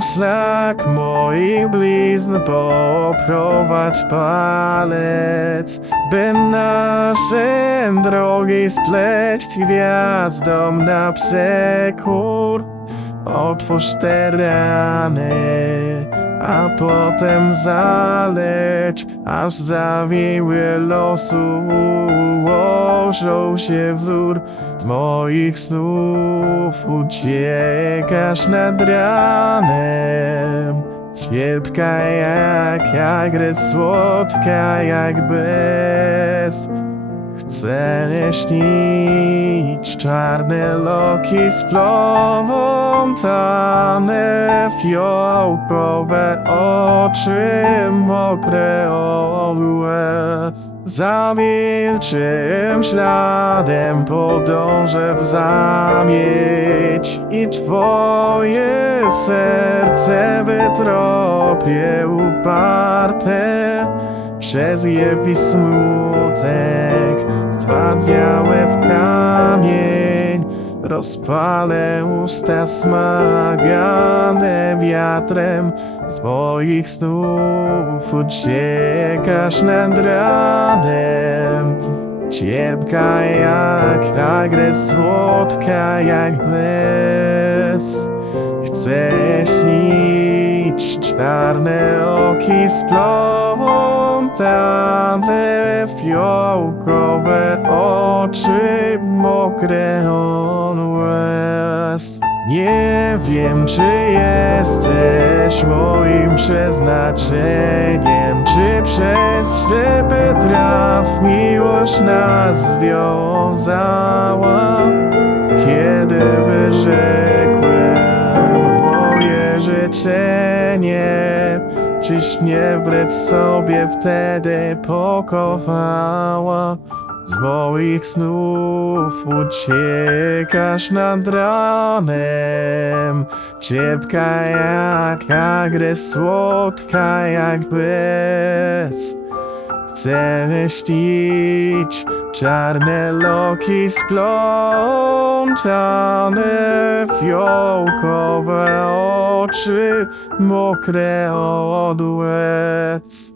szlak moich blizn poprowadź palec, by nasze drogi spleść gwiazdom na przekór. Otwórz te rany, a potem zalecz, aż zawiły losu ułożą się wzór moich snów. Uciekasz nad ranem, cierpka jak agres, słodka jak bez. Chcę śnić czarne loki splątane, fiołkowe oczy, mokre łez. Za wilczym śladem podążę w zamieć i twoje serce wytropię uparte przez jew i stwardniałe w kamień rozpalę usta smagane wiatrem. Z moich snów uciekasz nad ranem. Cierpka jak agres słodka jak bez Chcę czarne oki splątane, fiołkowe oczy, mokre on łez. Nie wiem, czy jesteś moim przeznaczeniem, czy przez ślepy traf miłość nas związała. Kiedy wyrzekłem moje życzenie, czyś nie wręcz sobie wtedy pokochała? Z moich snów uciekasz nad ranem, cierpka jak agres, słodka jak bez. Chcę śnić czarne loki splątane, fiołkowe oczy, mokre od łez.